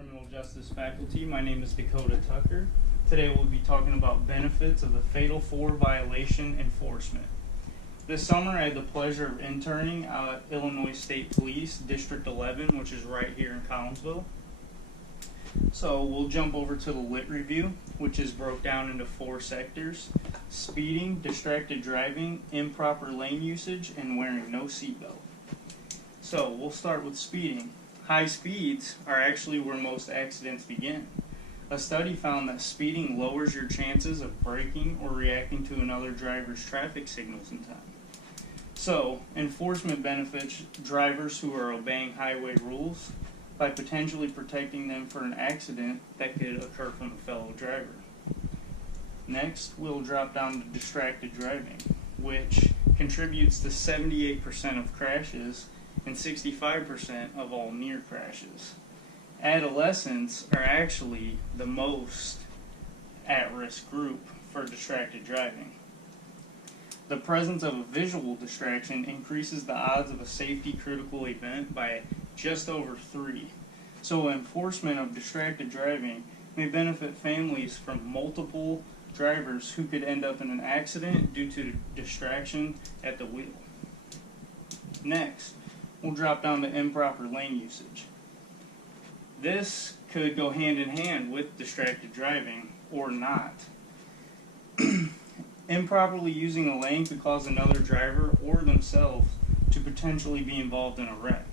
Criminal Justice faculty. My name is Dakota Tucker. Today we'll be talking about benefits of the Fatal 4 violation enforcement. This summer I had the pleasure of interning at Illinois State Police, District 11, which is right here in Collinsville. So we'll jump over to the lit review, which is broke down into 4 sectors: speeding, distracted driving, improper lane usage, and wearing no seatbelt. So we'll start with speeding. High speeds are actually where most accidents begin. A study found that speeding lowers your chances of braking or reacting to another driver's traffic signals in time. So, enforcement benefits drivers who are obeying highway rules by potentially protecting them for an accident that could occur from a fellow driver. Next, we'll drop down to distracted driving, which contributes to 78% of crashes and 65% of all near crashes. Adolescents are actually the most at-risk group for distracted driving. The presence of a visual distraction increases the odds of a safety-critical event by just over 3. So enforcement of distracted driving may benefit families from multiple drivers who could end up in an accident due to distraction at the wheel. Next, we'll drop down to improper lane usage. This could go hand in hand with distracted driving or not. Improperly using a lane could cause another driver or themselves to potentially be involved in a wreck.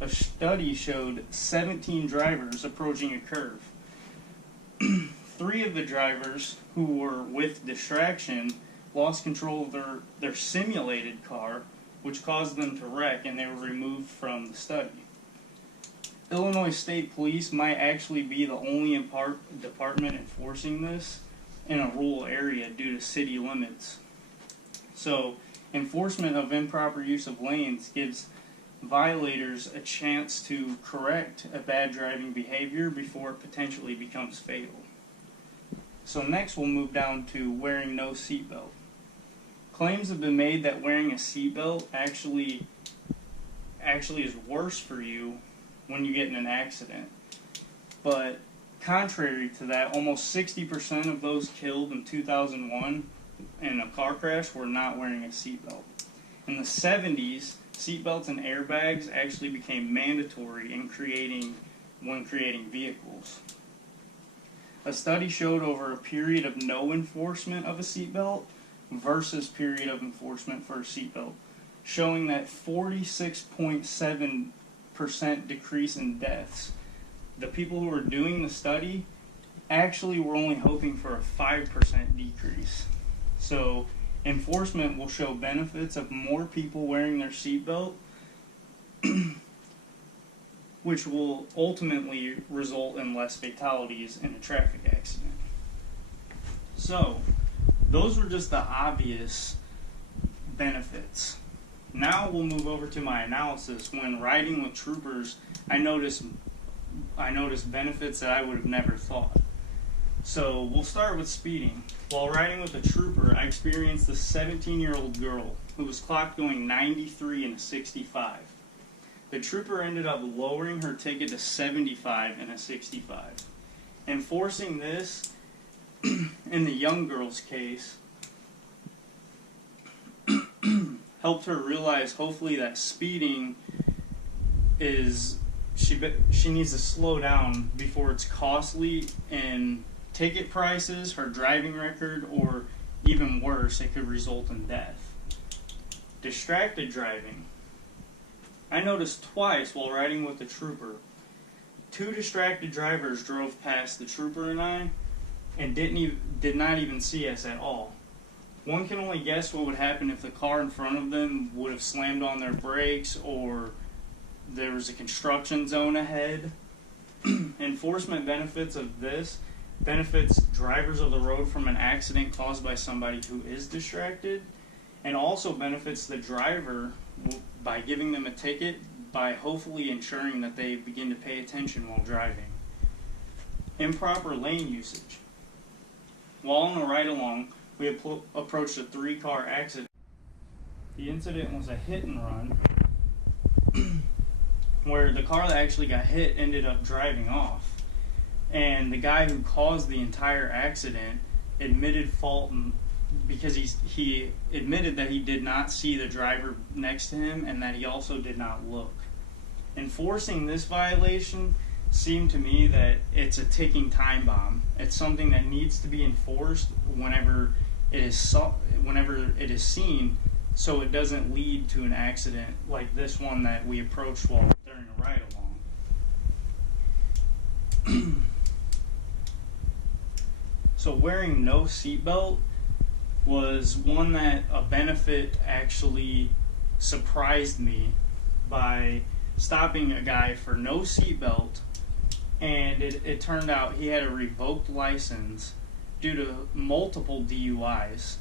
A study showed 17 drivers approaching a curve. 3 of the drivers who were with distraction lost control of their simulated car, which caused them to wreck, and they were removed from the study. Illinois State Police might actually be the only department enforcing this in a rural area due to city limits. So, enforcement of improper use of lanes gives violators a chance to correct a bad driving behavior before it potentially becomes fatal. So next we'll move down to wearing no seatbelt. Claims have been made that wearing a seatbelt actually is worse for you when you get in an accident. But contrary to that, almost 60% of those killed in 2001 in a car crash were not wearing a seatbelt. In the 70s, seatbelts and airbags actually became mandatory when creating vehicles. A study showed over a period of no enforcement of a seatbelt versus period of enforcement for a seatbelt, showing that 46.7% decrease in deaths. The people who were doing the study actually were only hoping for a 5% decrease. So enforcement will show benefits of more people wearing their seatbelt, which will ultimately result in less fatalities in a traffic accident. So those were just the obvious benefits. Now we'll move over to my analysis. When riding with troopers, I noticed benefits that I would have never thought. So we'll start with speeding. While riding with a trooper, I experienced a 17-year-old girl who was clocked going 93 in a 65. The trooper ended up lowering her ticket to 75 in a 65. Enforcing this, in the young girl's case, helped her realize hopefully that speeding is, she needs to slow down before it's costly in ticket prices, her driving record, or even worse, it could result in death. Distracted driving. I noticed twice while riding with the trooper, 2 distracted drivers drove past the trooper and I and did not even see us at all. One can only guess what would happen if the car in front of them would have slammed on their brakes or there was a construction zone ahead. Enforcement benefits of this benefits drivers of the road from an accident caused by somebody who is distracted, and also benefits the driver by giving them a ticket by hopefully ensuring that they begin to pay attention while driving. Improper lane usage. While on a ride-along, we approached a 3-car accident. The incident was a hit and run where the car that actually got hit ended up driving off. And the guy who caused the entire accident admitted fault because he admitted that he did not see the driver next to him and that he also did not look. Enforcing this violation seemed to me that it's a ticking time bomb. It's something that needs to be enforced whenever it is seen, so it doesn't lead to an accident like this one that we approached while during a ride along. So wearing no seatbelt was one that a benefit actually surprised me by stopping a guy for no seatbelt, and it turned out he had a revoked license due to multiple DUIs.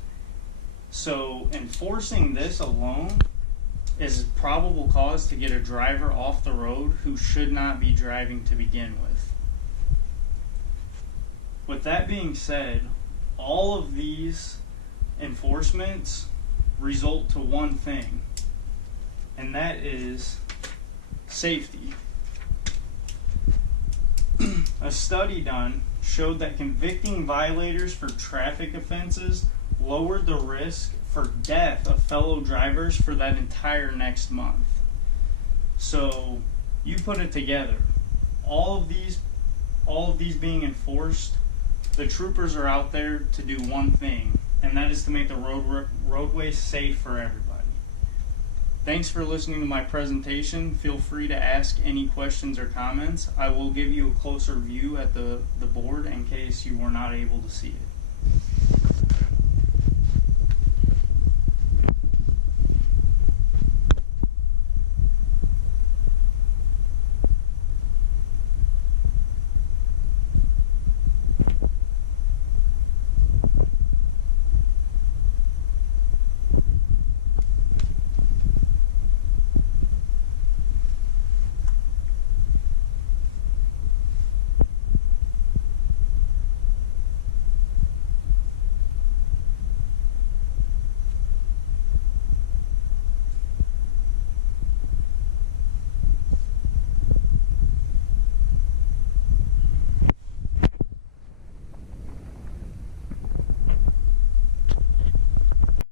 So enforcing this alone is probable cause to get a driver off the road who should not be driving to begin with. With that being said, all of these enforcements result to one thing, and that is safety. A study done showed that convicting violators for traffic offenses lowered the risk for death of fellow drivers for that entire next month. So you put it together, all of these being enforced, the troopers are out there to do one thing, and that is to make the roadways safe for everybody. Thanks for listening to my presentation. Feel free to ask any questions or comments. I will give you a closer view at the board in case you were not able to see it.